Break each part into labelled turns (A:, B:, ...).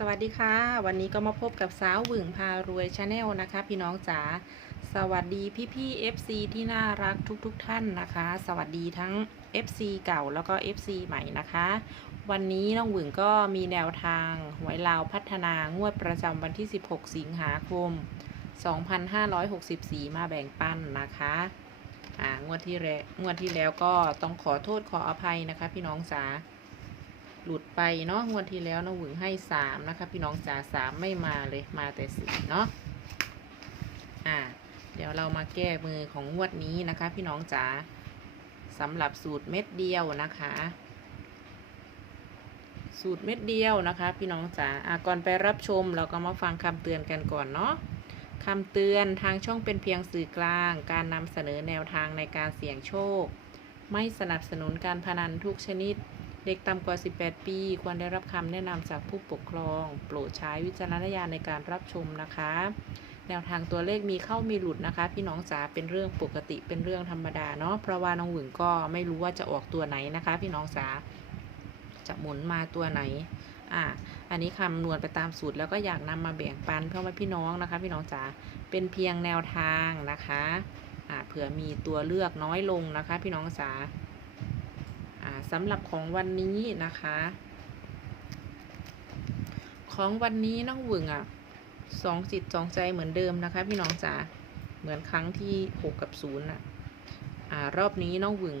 A: สวัสดีค่ะ วันนี้ก็มาพบกับสาวหวึงพารวยชาแนลนะคะ พี่น้องจ๋าสวัสดีพี่พี่ FC ที่น่ารักทุกๆทท่านนะคะ สวัสดีทั้ง FC เก่าแล้วก็ FC ใหม่นะคะ วันนี้น้องหวึงก็มีแนวทางหวยลาวพัฒนางวดประจำวันที่ 16 สิงหาคม 2564 มาแบ่งปันนะคะอ่างวดที่แล้วงวดที่แล้วก็ต้องขอโทษขออภัยนะคะ พี่น้องจ๋า หลุดไปเนาะงวดที่แล้วน้องหวึงให้สามนะคะ พี่น้องจ๋าสามไม่มาเลยมาแต่สี่เนาะอ่า เดี๋ยวเรามาแก้มือของงวดนี้นะคะ พี่น้องจ๋าสำหรับสูตรเม็ดเดียวนะคะ สูตรเม็ดเดียวนะคะ พี่น้องจ๋าอะก่อนไปรับชมเราก็มาฟังคำเตือนกันก่อนเนาะคำเตือนทางช่องเป็นเพียงสื่อกลาง การนำเสนอแนวทางในการเสี่ยงโชค ไม่สนับสนุนการพนันทุกชนิด เด็กต่ำกว่า 18 ปี ควรได้รับคำแนะนำจากผู้ปกครอง โปรดใช้วิจารณญาณในการรับชมนะคะ แนวทางตัวเลขมีเข้ามีหลุดนะคะ พี่น้องจ๋าเป็นเรื่องปกติเป็นเรื่องธรรมดาเนาะเพราะว่าน้องหวึงก็ไม่รู้ว่าจะออกตัวไหนนะคะ พี่น้องจ๋าจะหมุนมาตัวไหนอะอันนี้คำนวณไปตามสูตรแล้วก็อยากนำมาแบ่งปันเพื่อว่าพี่น้องนะคะ พี่น้องจ๋าเป็นเพียงแนวทางนะคะอะเผื่อมีตัวเลือกน้อยลงนะคะ พี่น้องจ๋า สำหรับของวันนี้นะคะ ของวันนี้น้องหวึงอะสองจิตสองใจเหมือนเดิมนะคะ พี่น้องจ๋าเหมือนครั้งที่หกกับศูนย์อะรอบนี้น้องหวึง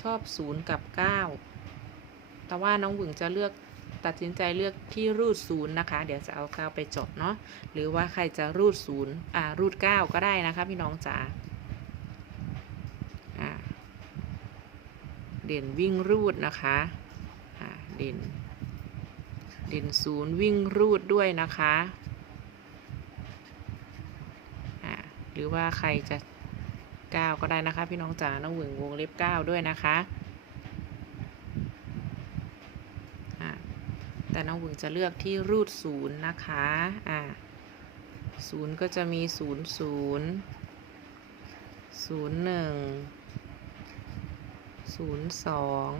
A: ชอบศูนย์กับเก้าแต่ว่าน้องหวึงจะเลือกตัดสินใจเลือกที่รูดศูนย์นะคะ เดี๋ยวจะเอาเก้าไปจบเนาะหรือว่าใครจะรูดศูนย์อ่ารูดเก้าก็ได้นะคะ พี่น้องจ๋า เด่นวิ่งรูดนะคะเด่น เด่นศูนย์วิ่งรูดด้วยนะคะหรือว่าใครจะก้าวก็ได้นะคะ พี่น้องจ๋าน้องหวึงวงเล็บเก้าด้วยนะคะแต่น้องหวึงจะเลือกที่รูดศูนย์นะคะอ่าศูนย์ก็จะมีศูนย์ศูนย์ศูนย์หนึ่งศู ศูนย์สอง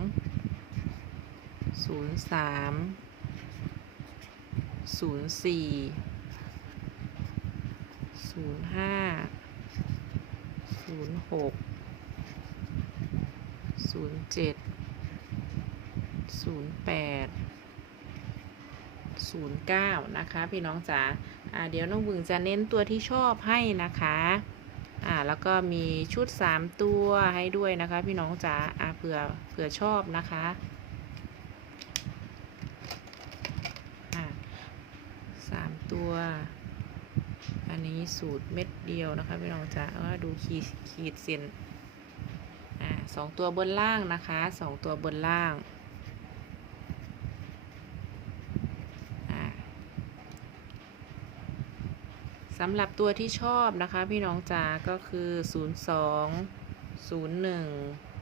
A: ศูนย์สามศูนย์สี่ศูนย์ห้าศูนย์หกศูนย์เจ็ดศูนย์แปดศูนย์เก้านะคะ พี่น้องจ๋าเดี๋ยวน้องบึงจะเน้นตัวที่ชอบให้นะคะ อ่าแล้วก็มีชุด 3 ตัวให้ด้วยนะคะ พี่น้องจ๋าอ่าเผื่อเผื่อชอบนะคะอ่าสามตัว อันนี้สูตรเม็ดเดียวนะคะพี่น้องจ๋าเอาดูขีดขีดเส้นอ่าสองตัวบนล่างนะคะสองตัวบนล่าง สำหรับตัวที่ชอบนะคะ พี่น้องจ๋าก็คือ 02 01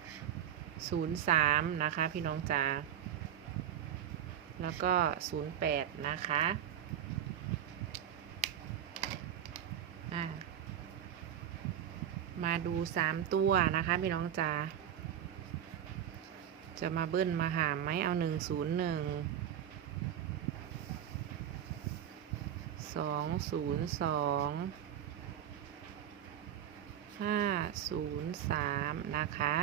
A: 03 นะคะ พี่น้องจ๋า แล้วก็ 08 นะคะอ่ามาดู 3 ตัวนะคะ พี่น้องจ๋า จะมาเบิ้ลมาหามไหมเอา 101 สองศูนย์สองห้าศูนย์สามนะคะ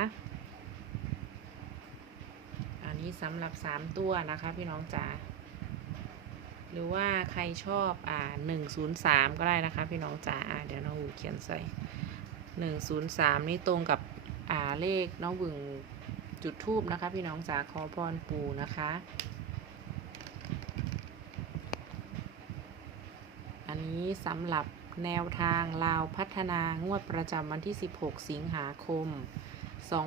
A: อันนี้สำหรับสามตัวนะคะพี่น้องจ๋าหรือว่าใครชอบอ่าหนึ่งศูนย์สามก็ได้นะคะพี่น้องจ๋าเดี๋ยวน้องหวึงเขียนใส่หนึ่งศูนย์สามนี่ตรงกับอ่าเลขน้องหวึงจุดทูบนะคะ พี่น้องจ๋าขอพรปู่นะคะ อั นี้สำหรับแนวทางลาวพัฒนางวดประจำวันที่ 16 สิงหาคม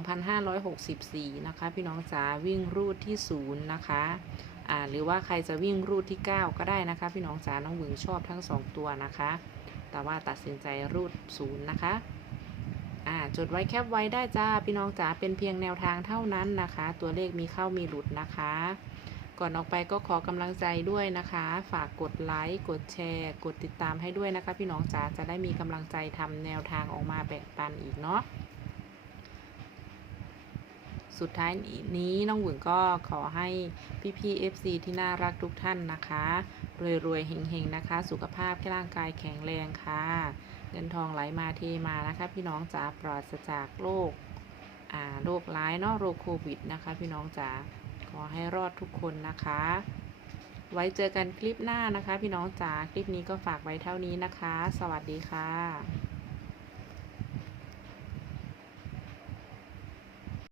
A: 2564 นะคะ พี่น้องจ๋าวิ่งรูดที่ 0 นะคะอ่าหรือว่าใครจะวิ่งรูดที่ 9 ก็ได้นะคะ พี่น้องจ๋าน้องหวึงชอบทั้ง 2 ตัวนะคะ แต่ว่าตัดสินใจรูด 0 นะคะอ่าจดไว้แคปไว้ได้จ้า พี่น้องจ๋าเป็นเพียงแนวทางเท่านั้นนะคะ ตัวเลขมีเข้ามีหลุดนะคะ ก่อนออกไปก็ขอกำลังใจด้วยนะคะ ฝากกดไลค์กดแชร์ กดติดตามให้ด้วยนะคะ พี่น้องจ๋าจะได้มีกำลังใจทำแนวทางออกมาแบ่งปันอีกเนาะสุดท้ายนี้น้องหวึงก็ขอให้พี่ๆ FC ที่น่ารักทุกท่านนะคะ รวยๆเฮงๆนะคะ สุขภาพร่างกายแข็งแรงค่ะ เงินทองไหลมาเทมานะคะ พี่น้องจ๋าปราศจากโรคโรคร้ายเนาะโรคโควิดนะคะ พี่น้องจ๋า ขอให้รอดทุกคนนะคะ ไว้เจอกันคลิปหน้านะคะ พี่น้องจ๋า คลิปนี้ก็ฝากไว้เท่านี้นะคะ สวัสดีค่ะ